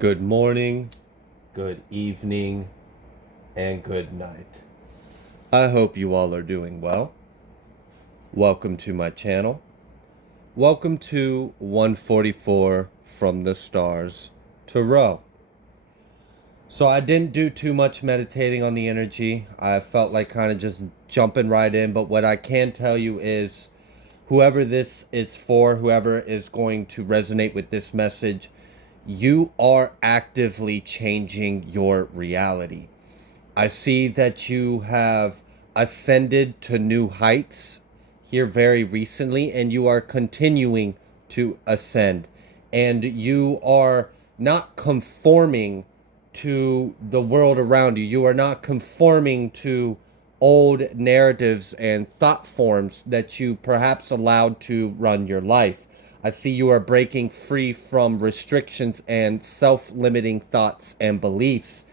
Good morning, good evening, and good night. I hope you all are doing well. Welcome to my channel. Welcome to 144 from the stars to row. So I didn't do too much meditating on the energy. I felt like kind of just jumping right in, but what I can tell you is whoever this is for, whoever is going to resonate with this message, you are actively changing your reality. I see that you have ascended to new heights here very recently, and you are continuing to ascend. And you are not conforming to the world around you. You are not conforming to old narratives and thought forms that you perhaps allowed to run your life. I see you are breaking free from restrictions and self limiting thoughts and beliefs,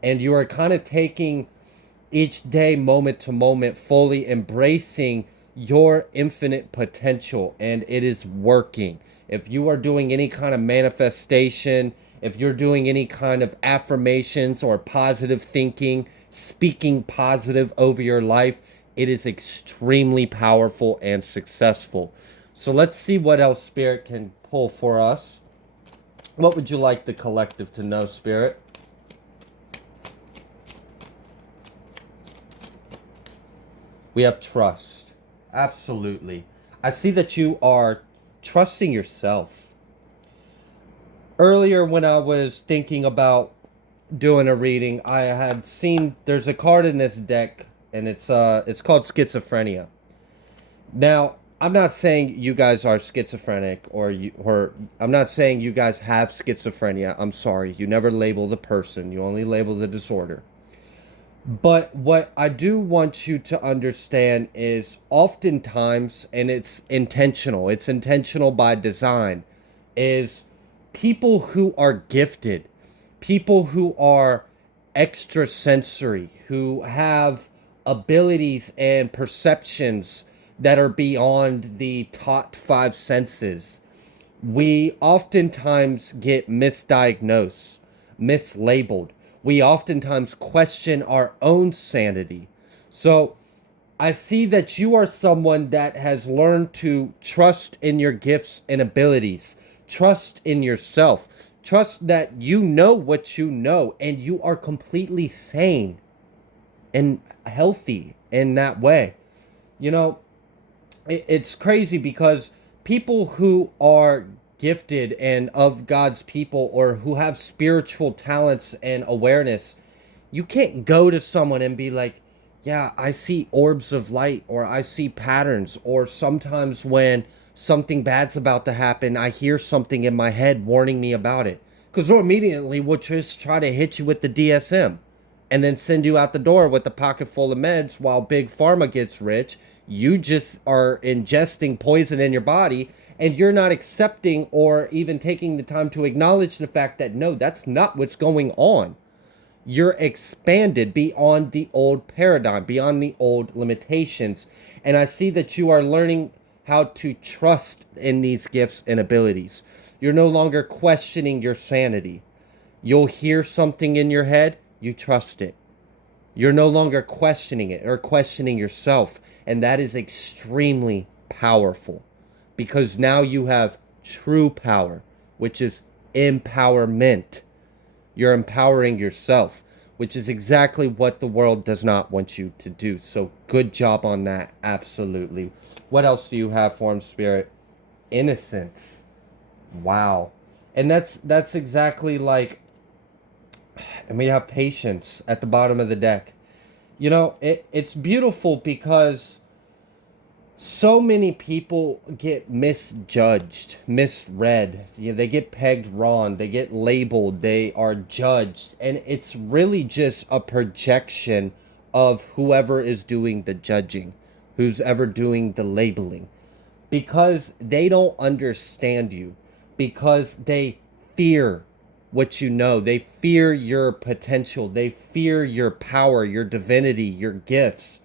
and you are kind of taking each day, moment to moment, fully embracing your infinite potential, and it is working. If you are doing any kind of manifestation, if you're doing any kind of affirmations or positive thinking, speaking positive over your life, it is extremely powerful and successful. So let's see what else Spirit can pull for us. What would you like the collective to know, Spirit? We have trust. Absolutely. I see that you are trusting yourself. Earlier, when I was thinking about doing a reading, I had seen there's a card in this deck, and it's called schizophrenia. Now, I'm not saying you guys are schizophrenic, or I'm not saying you guys have schizophrenia. I'm sorry. You never label the person. You only label the disorder. But what I do want you to understand is oftentimes, and it's intentional by design, is people who are gifted, people who are extrasensory, who have abilities and perceptions that are beyond the taught five senses. We oftentimes get misdiagnosed, mislabeled. We oftentimes question our own sanity. So I see that you are someone that has learned to trust in your gifts and abilities, trust in yourself, trust that you know what you know, and you are completely sane and healthy in that way. You know, it's crazy because people who are gifted and of God's people, or who have spiritual talents and awareness, you can't go to someone and be like, yeah, I see orbs of light, or I see patterns, or sometimes when something bad's about to happen, I hear something in my head warning me about it. Because immediately we'll just try to hit you with the DSM and then send you out the door with a pocket full of meds while Big Pharma gets rich. You just are ingesting poison in your body, and you're not accepting or even taking the time to acknowledge the fact that no, that's not what's going on. You're expanded beyond the old paradigm, beyond the old limitations. And I see that you are learning how to trust in these gifts and abilities. You're no longer questioning your sanity. You'll hear something in your head, you trust it. You're no longer questioning it or questioning yourself. And that is extremely powerful, because now you have true power, which is empowerment. You're empowering yourself, which is exactly what the world does not want you to do. So good job on that. Absolutely. What else do you have for him, Spirit? Innocence. Wow. And that's exactly like, and we have patience at the bottom of the deck. You know, it's beautiful because so many people get misjudged, misread. You know, they get pegged wrong, they get labeled, they are judged, and it's really just a projection of whoever is doing the judging, who's ever doing the labeling, because they don't understand you, because they fear what you know. They fear your potential, they fear your power, your divinity, your gifts.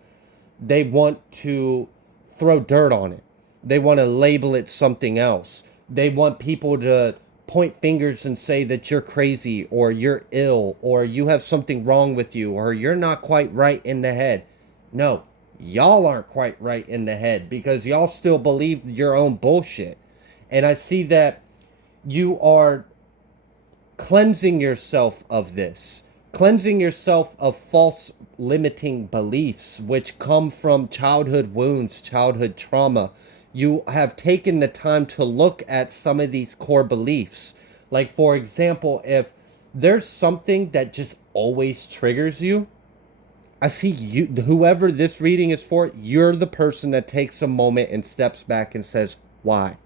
They want to throw dirt on it. They want to label it something else. They want people to point fingers and say that you're crazy or you're ill or you have something wrong with you or you're not quite right in the head. No, y'all aren't quite right in the head because y'all still believe your own bullshit. And I see that you are cleansing yourself of this, cleansing yourself of false limiting beliefs which come from childhood wounds, childhood trauma. You have taken the time to look at some of these core beliefs. Like, for example, if there's something that just always triggers you, I see you, whoever this reading is for, you're the person that takes a moment and steps back and says, why?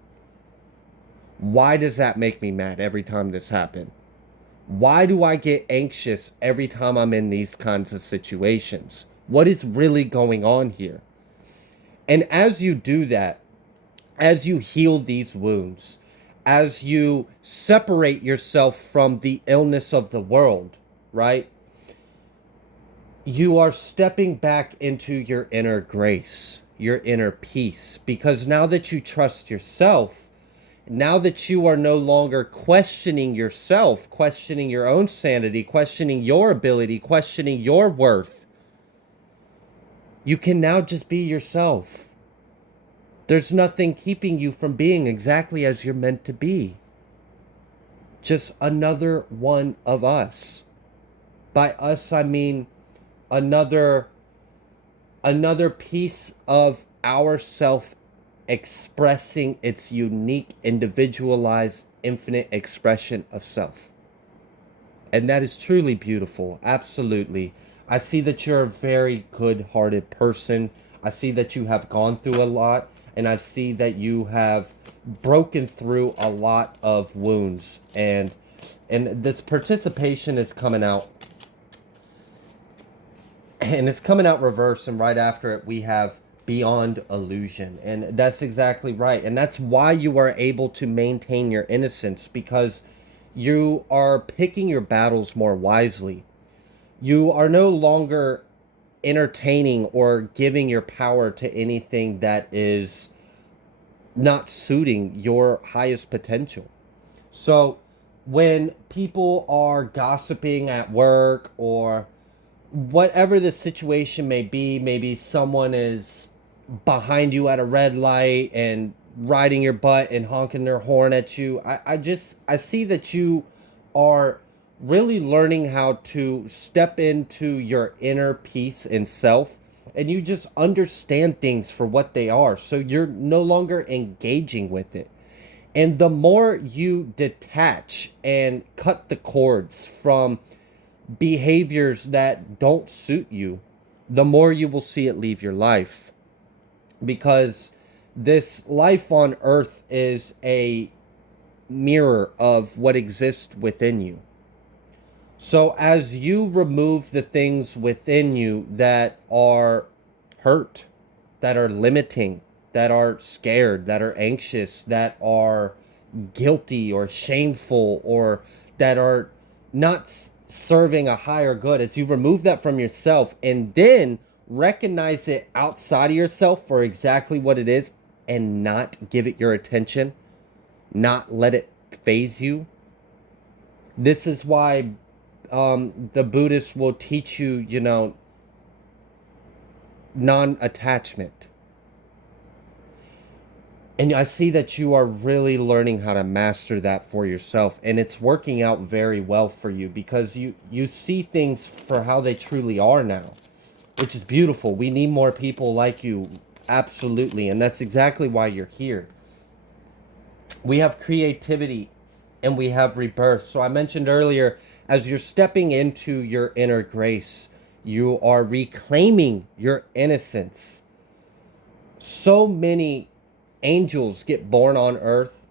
Why does that make me mad every time this happens? Why do I get anxious every time I'm in these kinds of situations? What is really going on here? And as you do that, as you heal these wounds, as you separate yourself from the illness of the world, right? You are stepping back into your inner grace, your inner peace, because now that you trust yourself, now that you are no longer questioning yourself, questioning your own sanity, questioning your ability, questioning your worth, you can now just be yourself. There's nothing keeping you from being exactly as you're meant to be. Just another one of us. By us, I mean another piece of ourself expressing its unique, individualized, infinite expression of self. And that is truly beautiful. Absolutely. I see that you're a very good-hearted person. I see that you have gone through a lot, and I see that you have broken through a lot of wounds. And this participation is coming out, and it's coming out reverse, and right after it we have beyond illusion. And that's exactly right, and that's why you are able to maintain your innocence, because you are picking your battles more wisely. You are no longer entertaining or giving your power to anything that is not suiting your highest potential. So when people are gossiping at work or whatever the situation may be, maybe someone is behind you at a red light and riding your butt and honking their horn at you. I see that you are really learning how to step into your inner peace and self, and you just understand things for what they are. So you're no longer engaging with it. And the more you detach and cut the cords from behaviors that don't suit you, the more you will see it leave your life. Because this life on earth is a mirror of what exists within you. So as you remove the things within you that are hurt, that are limiting, that are scared, that are anxious, that are guilty or shameful, or that are not serving a higher good, as you remove that from yourself and then recognize it outside of yourself for exactly what it is and not give it your attention, not let it phase you. This is why the Buddhists will teach you, non-attachment. And I see that you are really learning how to master that for yourself. And it's working out very well for you because you see things for how they truly are now, which is beautiful. We need more people like you. Absolutely. And that's exactly why you're here. We have creativity and we have rebirth. So I mentioned earlier, as you're stepping into your inner grace, you are reclaiming your innocence. So many angels get born on earth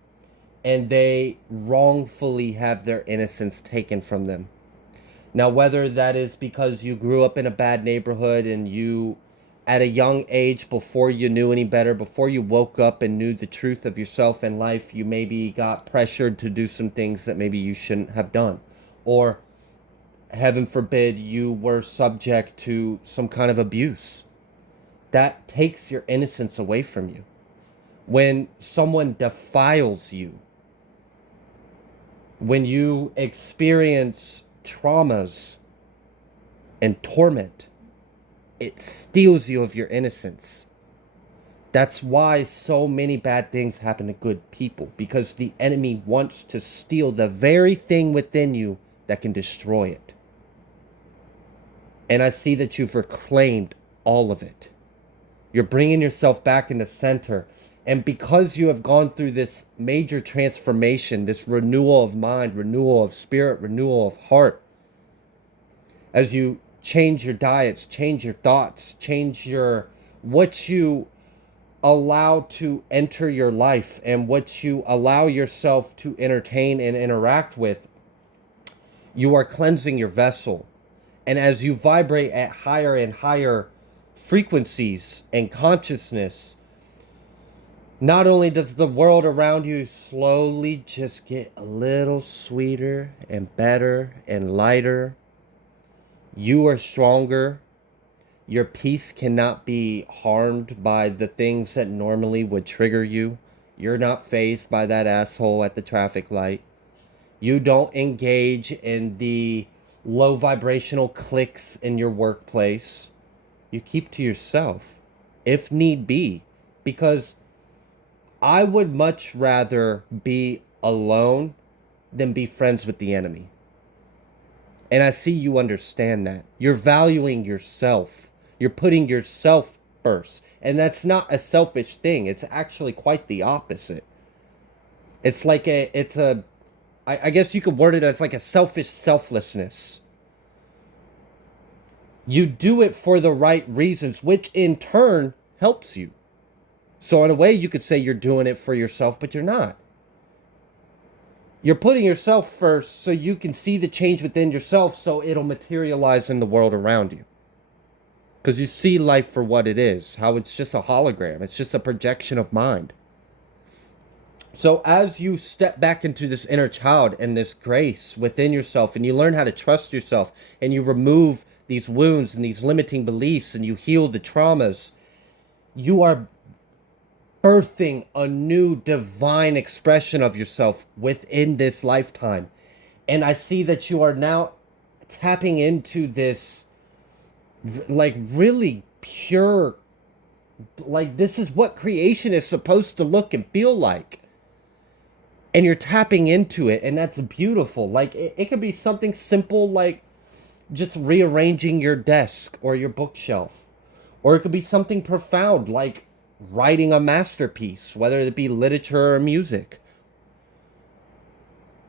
and they wrongfully have their innocence taken from them. Now, whether that is because you grew up in a bad neighborhood and you, at a young age, before you knew any better, before you woke up and knew the truth of yourself and life, you maybe got pressured to do some things that maybe you shouldn't have done. Or, heaven forbid, you were subject to some kind of abuse. That takes your innocence away from you. When someone defiles you, When you experience traumas and torment, it steals you of your innocence. That's why so many bad things happen to good people, because the enemy wants to steal the very thing within you that can destroy it. And I see that you've reclaimed all of it. You're bringing yourself back in the center. And because you have gone through this major transformation, this renewal of mind, renewal of spirit, renewal of heart, as you change your diets, change your thoughts, change what you allow to enter your life and what you allow yourself to entertain and interact with, you are cleansing your vessel. And as you vibrate at higher and higher frequencies and consciousness, not only does the world around you slowly just get a little sweeter and better and lighter, you are stronger. Your peace cannot be harmed by the things that normally would trigger you. You're not faced by that asshole at the traffic light. You don't engage in the low vibrational cliques in your workplace. You keep to yourself, if need be, because I would much rather be alone than be friends with the enemy. And I see you understand that. You're valuing yourself. You're putting yourself first. And that's not a selfish thing. It's actually quite the opposite. It's like I guess you could word it as like a selfish selflessness. You do it for the right reasons, which in turn helps you. So in a way, you could say you're doing it for yourself, but you're not. You're putting yourself first so you can see the change within yourself so it'll materialize in the world around you. Because you see life for what it is, how it's just a hologram. It's just a projection of mind. So as you step back into this inner child and this grace within yourself, and you learn how to trust yourself, and you remove these wounds and these limiting beliefs, and you heal the traumas, you are birthing a new divine expression of yourself within this lifetime. And I see that you are now tapping into this like really pure, like this is what creation is supposed to look and feel like. And you're tapping into it, and that's beautiful. Like it could be something simple like just rearranging your desk or your bookshelf, or it could be something profound like writing a masterpiece, whether it be literature or music.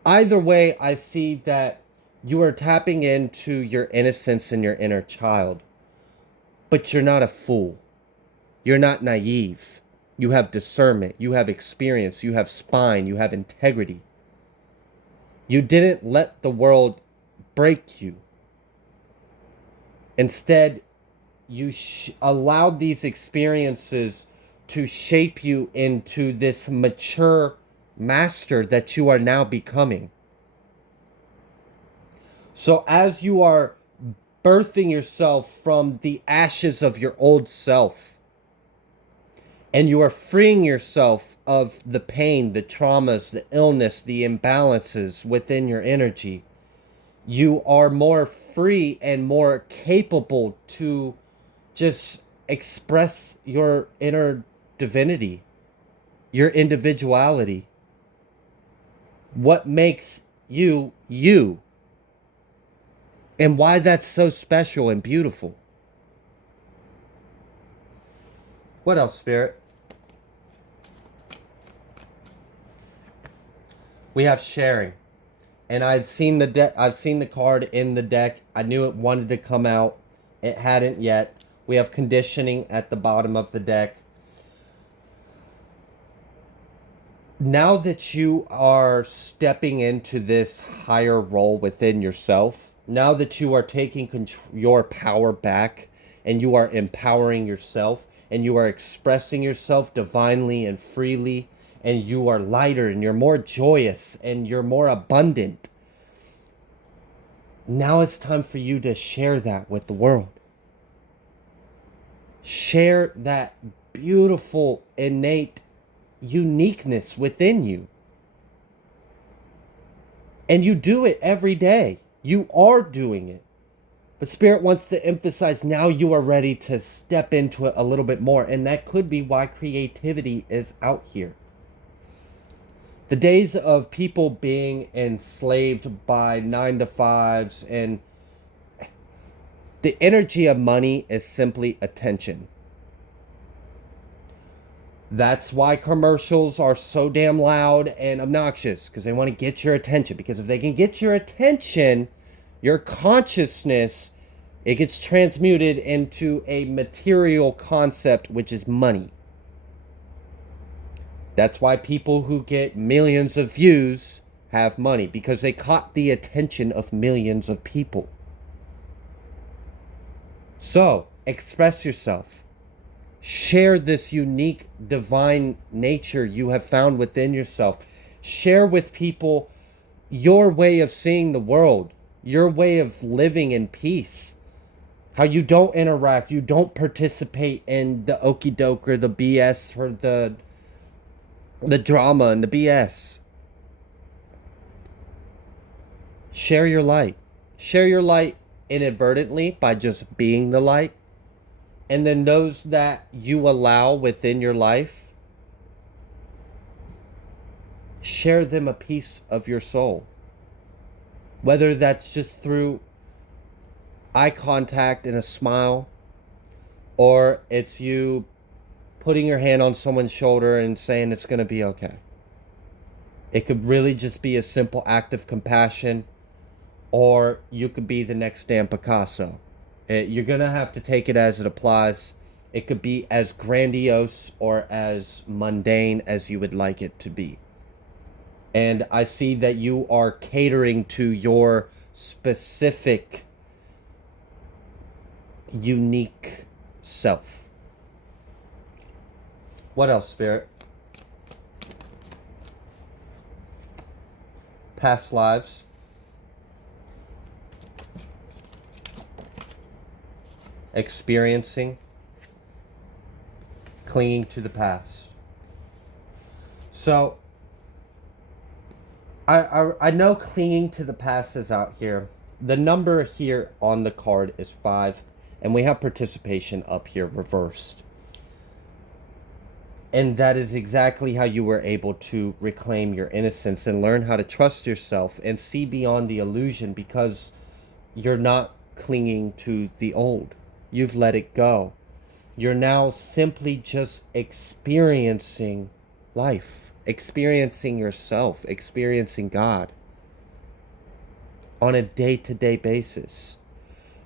Either way, I see that you are tapping into your innocence and your inner child, but you're not a fool. You're not naive. You have discernment, you have experience, you have spine, you have integrity. You didn't let the world break you. Instead, you allowed these experiences to shape you into this mature master that you are now becoming. So as you are birthing yourself from the ashes of your old self, and you are freeing yourself of the pain, the traumas, the illness, the imbalances within your energy, you are more free and more capable to just express your inner divinity, your individuality, what makes you you, and why that's so special and beautiful. What else, Spirit? We have sharing. And I've seen the card in the deck. I knew it wanted to come out. It hadn't yet. We have conditioning at the bottom of the deck. Now that you are stepping into this higher role within yourself, now that you are taking your power back and you are empowering yourself and you are expressing yourself divinely and freely, and you are lighter and you're more joyous and you're more abundant, now it's time for you to share that with the world. Share that beautiful, innate uniqueness within you. And you do it every day. You are doing it. But Spirit wants to emphasize now you are ready to step into it a little bit more. And that could be why creativity is out here. The days of people being enslaved by 9 to 5s and the energy of money is simply attention. That's why commercials are so damn loud and obnoxious, because they want to get your attention. Because if they can get your attention, your consciousness, it gets transmuted into a material concept, which is money. That's why people who get millions of views have money, because they caught the attention of millions of people. So, express yourself. Share this unique divine nature you have found within yourself. Share with people your way of seeing the world, your way of living in peace. How you don't interact, you don't participate in the okie doke or the BS or the drama and the BS. Share your light. Share your light inadvertently by just being the light. And then those that you allow within your life, share them a piece of your soul. Whether that's just through eye contact and a smile, or it's you putting your hand on someone's shoulder and saying it's going to be okay. It could really just be a simple act of compassion, or you could be the next damn Picasso. You're going to have to take it as it applies. It could be as grandiose or as mundane as you would like it to be. And I see that you are catering to your specific, unique self. What else, Spirit? Past lives. Experiencing, clinging to the past. So, I know clinging to the past is out here. The number here on the card is 5, and we have participation up here reversed. And that is exactly how you were able to reclaim your innocence and learn how to trust yourself and see beyond the illusion, because you're not clinging to the old. You've let it go. You're now simply just experiencing life, experiencing yourself, experiencing God on a day-to-day basis.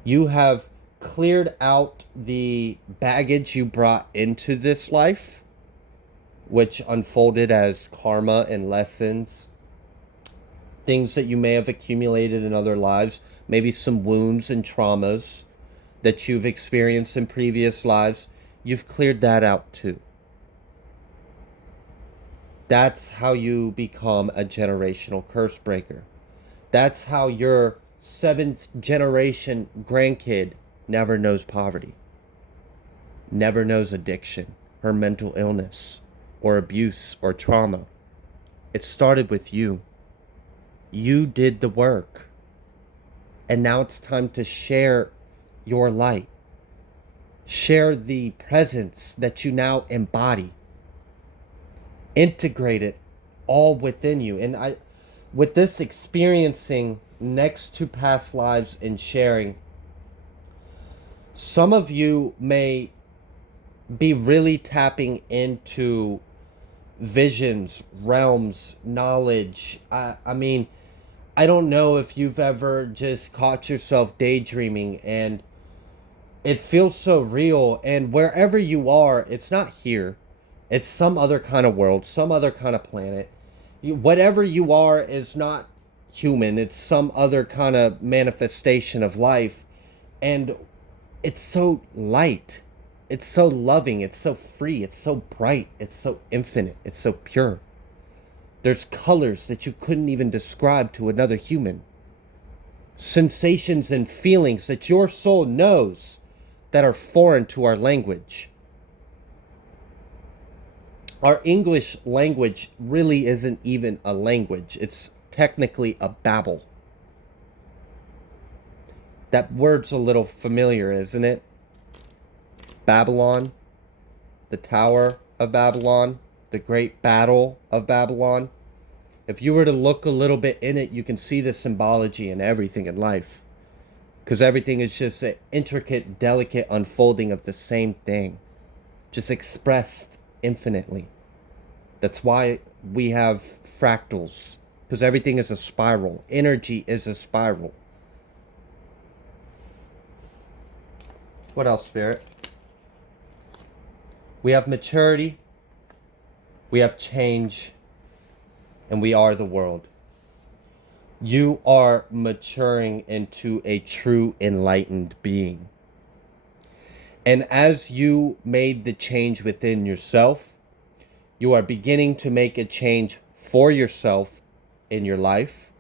You have cleared out the baggage you brought into this life, which unfolded as karma and lessons, things that you may have accumulated in other lives, maybe some wounds and traumas that you've experienced in previous lives. You've cleared that out too. That's how you become a generational curse breaker. That's how your 7th generation grandkid never knows poverty, never knows addiction or mental illness or abuse or trauma. It started with you. You did the work. And now it's time to share your light. Share the presence that you now embody. Integrate it all within you. And with this experiencing next to past lives and sharing, some of you may be really tapping into visions, realms, knowledge. I mean, I don't know if you've ever just caught yourself daydreaming and it feels so real, and wherever you are, it's not here. It's some other kind of world, some other kind of planet. Whatever you are is not human. It's some other kind of manifestation of life. And it's so light. It's so loving. It's so free. It's so bright. It's so infinite. It's so pure. There's colors that you couldn't even describe to another human. Sensations and feelings that your soul knows that are foreign to our language. Our English language really isn't even a language. It's technically a Babel. That word's a little familiar, isn't it? Babylon, the Tower of Babylon, the Great Battle of Babylon. If you were to look a little bit in it, you can see the symbology in everything in life. Because everything is just an intricate, delicate unfolding of the same thing, just expressed infinitely. That's why we have fractals, because everything is a spiral. Energy is a spiral. What else, Spirit? We have maturity, we have change, and we are the world. You are maturing into a true enlightened being. And as you made the change within yourself, you are beginning to make a change for yourself in your life.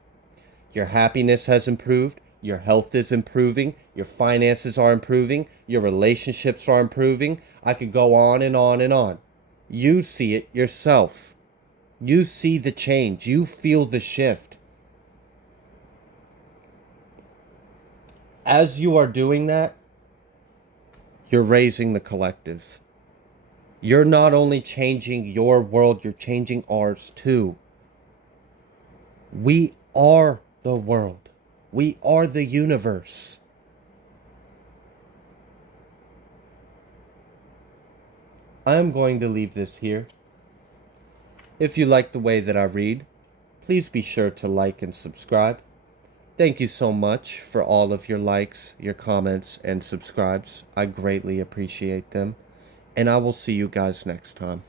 Your happiness has improved. Your health is improving. Your finances are improving. Your relationships are improving. I could go on and on and on. You see it yourself. You see the change. You feel the shift. As you are doing that, you're raising the collective. You're not only changing your world, you're changing ours too. We are the world. We are the universe. I am going to leave this here. If you like the way that I read, please be sure to like and subscribe. Thank you so much for all of your likes, your comments, and subscribes. I greatly appreciate them. And I will see you guys next time.